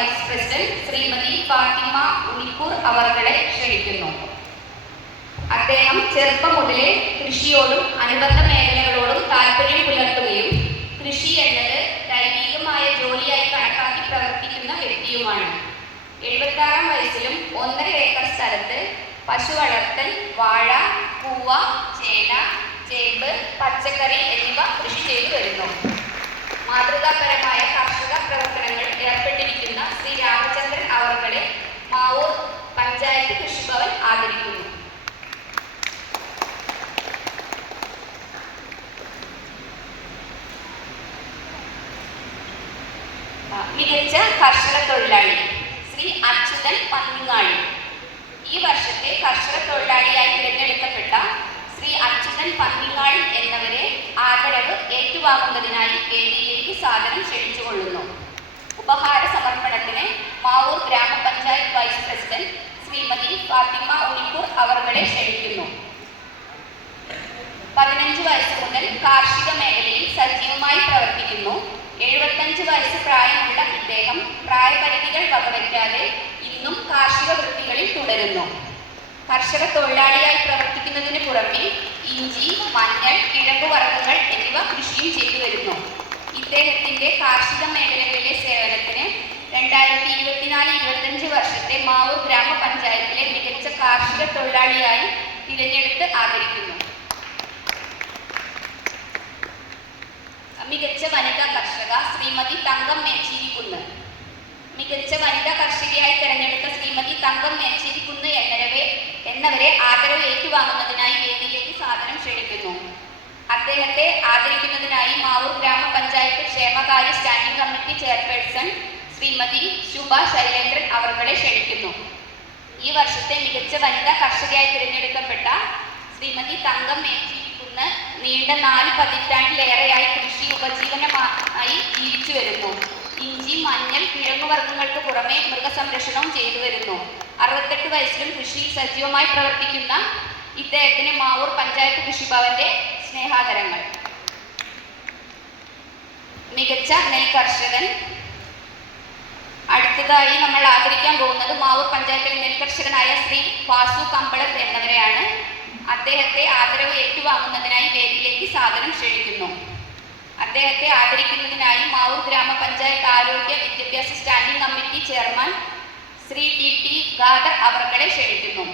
Vice president Shrimati Fathima ഉണിക്കൂർ അവരുടെ ക്ഷണിക്കുന്നു. അദ്ദേഹം ചെറുപ്പം മുതലേ കൃഷിയോടും അനുബന്ധ മേഖലകളോടും താല്പര്യം പുലർത്തുകയും കൃഷി എന്നത് ദൈവികമായ ജോലിയായി കണക്കാക്കി പ്രവർത്തിക്കുന്ന വ്യക്തിയുമാണ്. 76-ാം വയസ്സിലും 1.5 ഏക്കർ സ്ഥലത്ത് പശു വളർത്തൽ, വാഴ, കൂവ, ചേന, ചേമ്പ്, പച്ചക്കറി എന്നിവ കൃഷി ചെയ്തു വരുന്നു. മാതൃകാപരമായ കാർഷിക പ്രവർത്തനങ്ങൾ ഏർപ്പെട്ടിരിക്കുന്ന ശ്രീ രാമചന്ദ്രൻ അവർകളെ മാവൂർ പഞ്ചായത്ത് കൃഷിഭവൻ ആദരിക്കുന്നു. മികച്ച കർഷക തൊഴിലാളി ശ്രീ അച്യുതൻ പന്നിങ്ങാഴി. ഈ വർഷത്തെ കർഷക തൊഴിലാളിയായി തിരഞ്ഞെടുക്കപ്പെട്ട ശ്രീ അച്യുതൻ പന്നിങ്ങാഴി എന്നവരെ ആദരവ് ഏറ്റുവാങ്ങുന്നതിനായി വേദിയിലേക്ക് സാദരം ക്ഷണിച്ചുകൊള്ളുന്നു. ഉപഹാര സമർപ്പണത്തിന് മാവൂർ ഗ്രാമപഞ്ചായത്ത് വൈസ് പ്രസിഡന്റ് ശ്രീമതി ഫാത്തിമ ഉണിക്കൂർ അവരുടെ ക്ഷണിക്കുന്നു. 15 വയസ്സ് മുതൽ കാർഷിക മേഖലയിൽ സജീവമായി പ്രവർത്തിക്കുന്നു. 75 വയസ്സ് പ്രായമുള്ള ഇദ്ദേഹം പ്രായപരിധികൾ വകവയ്ക്കാതെ ഇന്നും കാർഷിക വൃത്തികളിൽ തുടരുന്നു. കർഷക തൊഴിലാളിയായി പ്രവർത്തിക്കുന്നതിന് പുറമെ ഇഞ്ചി, മഞ്ഞൾ, കിഴങ്ങുവർഗ്ഗങ്ങൾ എന്നിവ കൃഷിയും ചെയ്തു വരുന്നു. ഇദ്ദേഹത്തിന്റെ കാർഷിക മേഖലകളിലെ സേവനത്തിന് 2024-25 വർഷത്തെ മാവൂർ ഗ്രാമപഞ്ചായത്തിലെ മികച്ച കാർഷിക തൊഴിലാളിയായി തിരഞ്ഞെടുത്ത് ആദരിക്കുന്നു. മികച്ച വനിതാ കർഷക ശ്രീമതി തങ്കം മേച്ചേരിക്കുന്ന്. മികച്ച വനിതാ കർഷകയായി തെരഞ്ഞെടുത്ത ശ്രീമതി തങ്കം മേച്ചേരിക്കുന്ന് എന്നവരെ ആദരവ് ഏറ്റുവാങ്ങുന്നതിനായി വേദിയിലേക്ക് സാദരം ക്ഷണിക്കുന്നു. അദ്ദേഹത്തെ ആദരിക്കുന്നതിനായി മാവൂർ ഗ്രാമപഞ്ചായത്ത് ക്ഷേമകാര്യ സ്റ്റാൻഡിംഗ് കമ്മിറ്റി ചെയർപേഴ്സൺ ശ്രീമതി ശുഭ ശൈലേന്ദ്രൻ അവരുടെ ക്ഷണിക്കുന്നു. ഈ വർഷത്തെ മികച്ച വനിതാ കർഷകയായി തിരഞ്ഞെടുക്കപ്പെട്ട ശ്രീമതി തങ്കം മേച്ചേരിക്കുന്ന് നീണ്ട 4 പതിറ്റാണ്ടിലേറെയായി കൃഷി ഉപജീവനമായി ജീവിച്ചു വരുന്നു. ഇഞ്ചി, മഞ്ഞൾ, കിഴങ്ങുവർഗ്ഗങ്ങൾക്ക് പുറമെ മൃഗസംരക്ഷണവും ചെയ്തു വരുന്നു. 68 വയസ്സിലും കൃഷിയിൽ സജീവമായി പ്രവർത്തിക്കുന്ന ഇദ്ദേഹത്തിന് മാവൂർ പഞ്ചായത്ത് കൃഷിഭവന്റെ സ്നേഹാദരങ്ങൾ. മികച്ച നെൽ കർഷകൻ. അടുത്തതായി നമ്മൾ ആദരിക്കാൻ പോകുന്നത് മാവൂർ പഞ്ചായത്തിലെ നെൽ കർഷകനായ ശ്രീ വാസു കമ്പളത്ത് എന്നവരെയാണ്. അദ്ദേഹത്തെ ആദരവ് ഏറ്റുവാങ്ങുന്നതിനായി വേദിയിലേക്ക് സാദരം ക്ഷണിക്കുന്നു. അദ്ദേഹത്തെ ആദരിക്കുന്നതിനായി മാവൂർ ഗ്രാമപഞ്ചായത്ത് ആരോഗ്യ വിദ്യാഭ്യാസ standing committee chairman Shri T Khader അവരുടെ ക്ഷണിക്കുന്നു.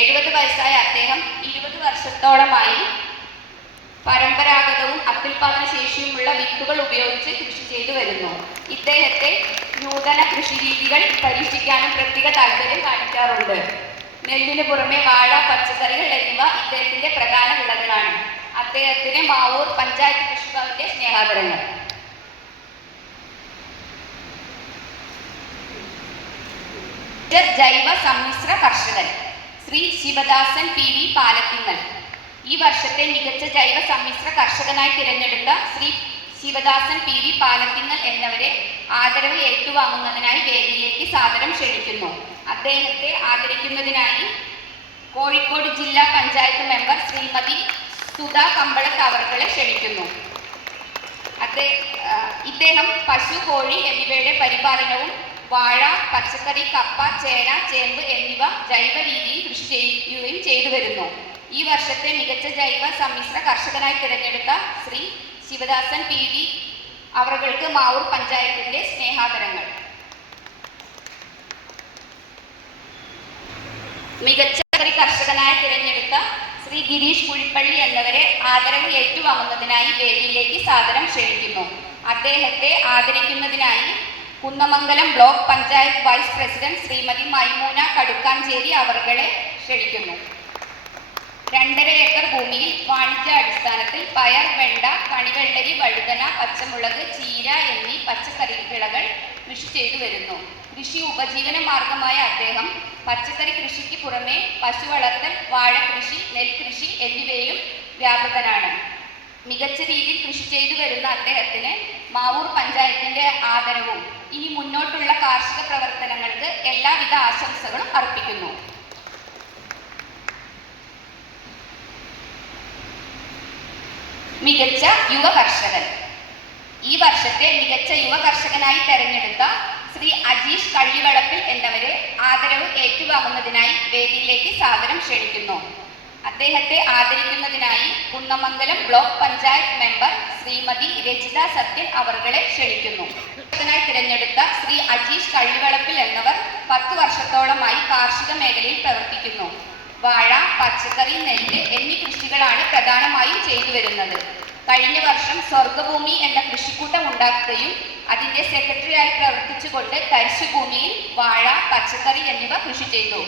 70 വയസ്സായ അദ്ദേഹം 20 വർഷത്തോളമായി പരമ്പരാഗതവും അത്യുൽപാദന ശേഷിയുമുള്ള വിത്തുകൾ ഉപയോഗിച്ച് കൃഷി ചെയ്തു വരുന്നു. ഇദ്ദേഹത്തെ നൂതന കൃഷി രീതികൾ പരീക്ഷിക്കാനും പ്രത്യേക താല്പര്യം കാണിക്കാറുണ്ട്. നെല്ലിന് പുറമെ വാഴ, പച്ചക്കറികൾ എന്നിവ ഇദ്ദേഹത്തിന്റെ പ്രധാന വിളകളാണ്. അദ്ദേഹത്തിന് മാവൂർ പഞ്ചായത്ത് കൃഷിഭവന്റെ സ്നേഹാദരങ്ങൾ. ജൈവ സമ്മിശ്ര കർഷകൻ ശ്രീ ശിവദാസൻ PV പാലത്തിങ്ങൽ. ഈ വർഷത്തെ മികച്ച ജൈവ സമ്മിശ്ര കർഷകനായി തിരഞ്ഞെടുത്ത ശ്രീ ശിവദാസൻ PV പാലത്തിങ്ങൽ എന്നവരെ ആദരവ് ഏറ്റുവാങ്ങുന്നതിനായി വേദിയിലേക്ക് സാദരം ക്ഷണിക്കുന്നു. അദ്ദേഹത്തെ ആദരിക്കുന്നതിനായി കോഴിക്കോട് ജില്ലാ പഞ്ചായത്ത് മെമ്പർ ശ്രീമതി സുധാ കമ്പളത്ത് അവരുടെ ക്ഷണിക്കുന്നു. ഇദ്ദേഹം പശു, കോഴി എന്നിവയുടെ പരിപാലനവും വാഴ, പച്ചക്കറി, കപ്പ, ചേന, ചേമ്പ് എന്നിവ ജൈവ രീതിയിൽ കൃഷി ചെയ്യുകയും ചെയ്തു വരുന്നു. ഈ വർഷത്തെ മികച്ച ജൈവ സമ്മിശ്ര കർഷകനായി തിരഞ്ഞെടുത്ത ശ്രീ ശിവദാസൻ PV അവർക്ക് മാവൂർ പഞ്ചായത്തിന്റെ സ്നേഹാദരങ്ങൾ. മികച്ച കർഷകനായി തിരഞ്ഞെടുത്ത ശ്രീ ഗിരീഷ് കുഴിപ്പള്ളി എന്നവരെ ആദരവ് ഏറ്റുവാങ്ങുന്നതിനായി വേദിയിലേക്ക് സാദരം ക്ഷണിക്കുന്നു. അദ്ദേഹത്തെ ആദരിക്കുന്നതിനായി Kunnamangalam block panchayat vice president Shrimati Maimoona Kadukkancheri അവരുടെ ക്ഷണിക്കുന്നു. 2.5 ഏക്കർ ഭൂമിയിൽ വാണിജ്യാടിസ്ഥാനത്തിൽ പയർ, വെണ്ട, കണിവെള്ളരി, വഴുതന, പച്ചമുളക്, ചീര എന്നീ പച്ചക്കറി വിളകൾ കൃഷി ചെയ്തു വരുന്നു. കൃഷി ഉപജീവന മാർഗമായ അദ്ദേഹം പച്ചക്കറി കൃഷിക്ക് പുറമെ പശു വളർത്തൽ, വാഴ കൃഷി, നെൽകൃഷി എന്നിവയിലും വ്യാപൃതനാണ്. മികച്ച രീതിയിൽ കൃഷി ചെയ്തു വരുന്ന അദ്ദേഹത്തിന് മാവൂർ പഞ്ചായത്തിന്റെ ആദരവും ഇനി മുന്നോട്ടുള്ള കാർഷിക പ്രവർത്തനങ്ങൾക്ക് എല്ലാവിധ ആശംസകളും അർപ്പിക്കുന്നു. മികച്ച യുവ കർഷകൻ. ഈ വർഷത്തെ മികച്ച യുവ കർഷകനായി തെരഞ്ഞെടുത്ത ശ്രീ അജീഷ് കള്ളിവളപ്പിൽ എന്നിവരെ ആദരവ് ഏറ്റുവാങ്ങുന്നതിനായി വേദിയിലേക്ക് സാദരം ക്ഷണിക്കുന്നു. അദ്ദേഹത്തെ ആദരിക്കുന്നതിനായി കുന്നമംഗലം ബ്ലോക്ക് പഞ്ചായത്ത് മെമ്പർ ശ്രീമതി രജിത സത്യൻ അവർകളെ ക്ഷണിക്കുന്നു. തിരഞ്ഞെടുത്ത ശ്രീ അജീഷ് കള്ളിവളപ്പിൽ എന്നിവർ 10 വർഷത്തോളമായി കാർഷിക മേഖലയിൽ പ്രവർത്തിക്കുന്നു. വാഴ, പച്ചക്കറി, നെല്ല് എന്നീ കൃഷികളാണ് പ്രധാനമായും ചെയ്തു വരുന്നത്. കഴിഞ്ഞ വർഷം സ്വർഗഭൂമി എന്ന കൃഷിക്കൂട്ടം ഉണ്ടാക്കുകയും അതിന്റെ സെക്രട്ടറിയായി പ്രവർത്തിച്ചുകൊണ്ട് തരിശുഭൂമിയിൽ വാഴ, പച്ചക്കറി എന്നിവ കൃഷി ചെയ്തു.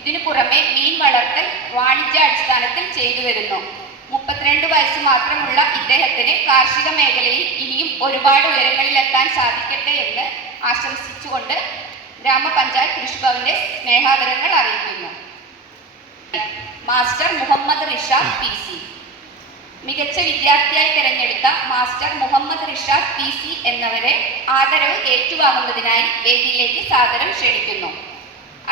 ഇതിനു പുറമെ മീൻ വളർത്തൽ വാണിജ്യാടിസ്ഥാനത്തിൽ ചെയ്തു വരുന്നു. 32 വയസ്സ് മാത്രമുള്ള ഇദ്ദേഹത്തിന് കാർഷിക മേഖലയിൽ ഇനിയും ഒരുപാട് ഉയരങ്ങളിലെത്താൻ സാധിക്കട്ടെ എന്ന് ആശംസിച്ചുകൊണ്ട് ഗ്രാമപഞ്ചായത്ത് കൃഷിഭവന്റെ സ്നേഹാദരങ്ങൾ അറിയിക്കുന്നു. Master Muhammad Rishad PC. മികച്ച വിദ്യാർത്ഥിയായി തിരഞ്ഞെടുത്ത മാസ്റ്റർ മുഹമ്മദ് റിഷാദ് PC എന്നവരെ ആദരവ് ഏറ്റുവാങ്ങുന്നതിനായി വേദിയിലേക്ക് സാദരം ക്ഷണിക്കുന്നു.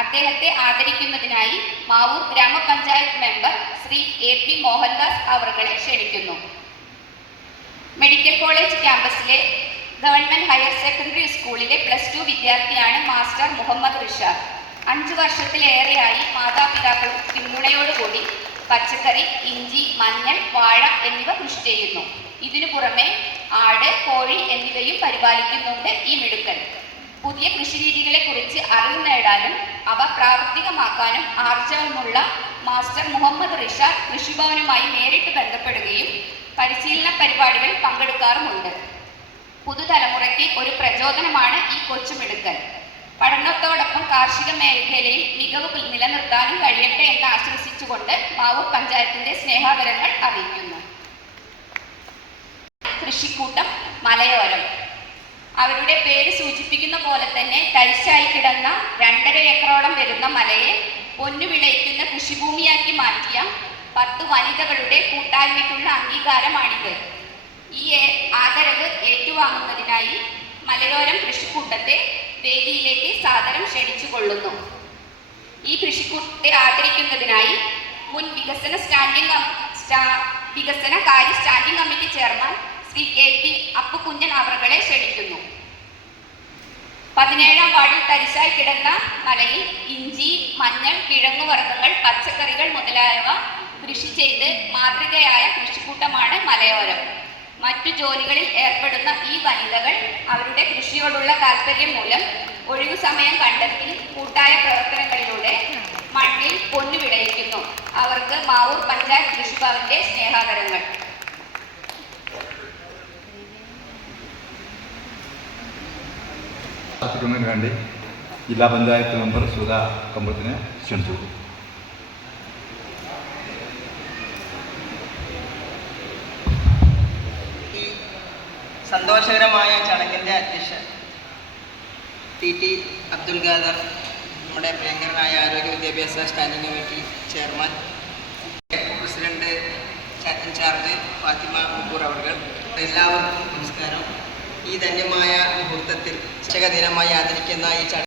അദ്ദേഹത്തെ ആദരിക്കുന്നതിനായി മാവൂർ ഗ്രാമപഞ്ചായത്ത് മെമ്പർ ശ്രീ AP മോഹൻദാസ് അവർകളെ ക്ഷണിക്കുന്നു. മെഡിക്കൽ കോളേജ് ക്യാമ്പസിലെ ഗവൺമെന്റ് ഹയർ സെക്കൻഡറി സ്കൂളിലെ +2 വിദ്യാർത്ഥിയാണ് മാസ്റ്റർ മുഹമ്മദ് റിഷാദ്. 5 വർഷത്തിലേറെയായി മാതാപിതാക്കളുടെ പിന്തുണയോടുകൂടി പച്ചക്കറി, ഇഞ്ചി, മഞ്ഞൾ, വാഴ എന്നിവ കൃഷി ചെയ്യുന്നു. ഇതിനു പുറമെ ആട്, കോഴി എന്നിവയും പരിപാലിക്കുന്നുണ്ട് ഈ മിടുക്കൻ. പുതിയ കൃഷിരീതികളെ കുറിച്ച് അറിവ് നേടാനും അവ പ്രാവർത്തികമാക്കാനും ആർജവമുള്ള മാസ്റ്റർ മുഹമ്മദ് റിഷാദ് കൃഷിഭവനുമായി നേരിട്ട് ബന്ധപ്പെടുകയും പരിശീലന പരിപാടികളിൽ പങ്കെടുക്കാറുമുണ്ട്. പുതുതലമുറയ്ക്ക് ഒരു പ്രചോദനമാണ് ഈ കൊച്ചുമിടുക്കൻ. പഠനത്തോടൊപ്പം കാർഷിക മേഖലയിൽ മികവ് നിലനിർത്താനും കഴിയട്ടെ എന്ന് ആശംസിച്ചുകൊണ്ട് മാവൂർ പഞ്ചായത്തിന്റെ സ്നേഹാദരങ്ങൾ അറിയിക്കുന്നു. കൃഷിക്കൂട്ടം മലയോരം. അവരുടെ പേര് സൂചിപ്പിക്കുന്ന പോലെ തന്നെ തരിശായി കിടന്ന 2.5 ഏക്കറോളം വരുന്ന മലയെ പൊന്നു വിളയിക്കുന്ന കൃഷിഭൂമിയാക്കി മാറ്റിയ 10 വനിതകളുടെ കൂട്ടായ്മയ്ക്കുള്ള അംഗീകാരമാണിത്. ഈ ആദരവ് ഏറ്റുവാങ്ങുന്നതിനായി മലയോരം കൃഷിക്കൂട്ടത്തെ വേദിയിലേക്ക് സാദരം ക്ഷണിച്ചുകൊള്ളുന്നു. ഈ കൃഷിക്കൂട്ടത്തെ ആദരിക്കുന്നതിനായി മുൻ വികസനകാര്യ standing committee chairman Shri KP Appukunjan അവറുകളെ ക്ഷണിക്കുന്നു. 17ാം വാർഡിൽ തരിശായി കിടന്ന മലയിൽ ഇഞ്ചി, മഞ്ഞൾ, കിഴങ്ങുവർഗ്ഗങ്ങൾ, പച്ചക്കറികൾ മുതലായവ കൃഷി ചെയ്ത് മാതൃകയായ കൃഷിക്കൂട്ടമാണ് മലയോരം. മറ്റു ജോലികളിൽ ഏർപ്പെടുന്ന ഈ വനിതകൾ അവരുടെ കൃഷിയോടുള്ള താല്പര്യം മൂലം ഒഴിവു സമയം കണ്ടെത്തി കൂട്ടായ പ്രവർത്തനങ്ങളിലൂടെ മണ്ണിൽ പൊന്നു വിളയിക്കുന്നു. അവർക്ക് മാവൂർ പഞ്ചായത്ത് കൃഷിഭവന്റെ സ്നേഹാദരങ്ങൾ. വേണ്ടി ജില്ലാ പഞ്ചായത്ത് മെമ്പർ സുധ കമ്പത്തിനെ ക്ഷണിച്ചു. സന്തോഷകരമായ ചടങ്ങിൻ്റെ അധ്യക്ഷൻ TT അബ്ദുൽ ഖാദർ, നമ്മുടെ പ്രിയങ്കരനായ ആരോഗ്യ വിദ്യാഭ്യാസ standing committee chairman, president in charge Fathima Mukkoor അവർ, എല്ലാവർക്കും നമസ്കാരം. ഈ ധന്യമായ മുഹൂർത്തത്തിൽ ശിക്ഷക ദിനമായി ആദരിക്കുന്ന ഈ ചടങ്ങ്